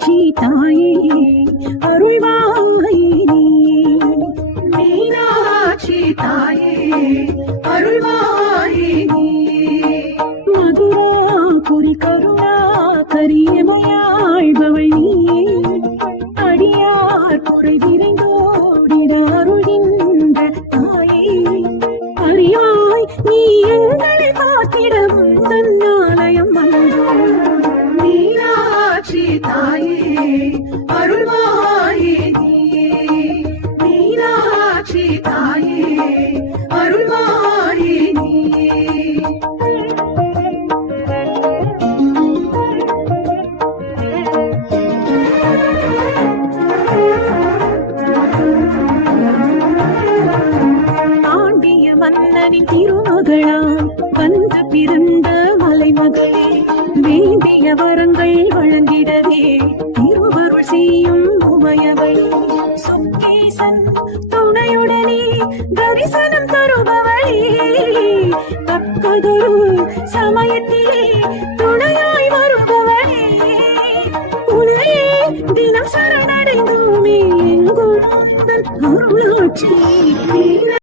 மீனாட்சி தாயே அருள்வாயே மீனாட்சி தாயே அருள்வாயே நீயே மதுராபுரி கருணா கரியமையாழ்பவள் நீயே அடியார் குறை விரைந்தோடிட அருள்கின்ற தாயே. அறியாய் நீ எங்களை காத்திடவும் மன்னனின் திருமகளாம் வந்து பிறந்த மலைமகளே வேண்டிய வரங்கள் வழங்கிடவே திருவருள் செய்யும் உமையவளே. சுக்கேசன் துணையுடனே தரிசனம் தருபவளே. தக்கதொரு சமயத்திலே துணையாய் வருபவளே. உனையே தினம் சரணடைந்தோமே எங்குள் அருளாட்சி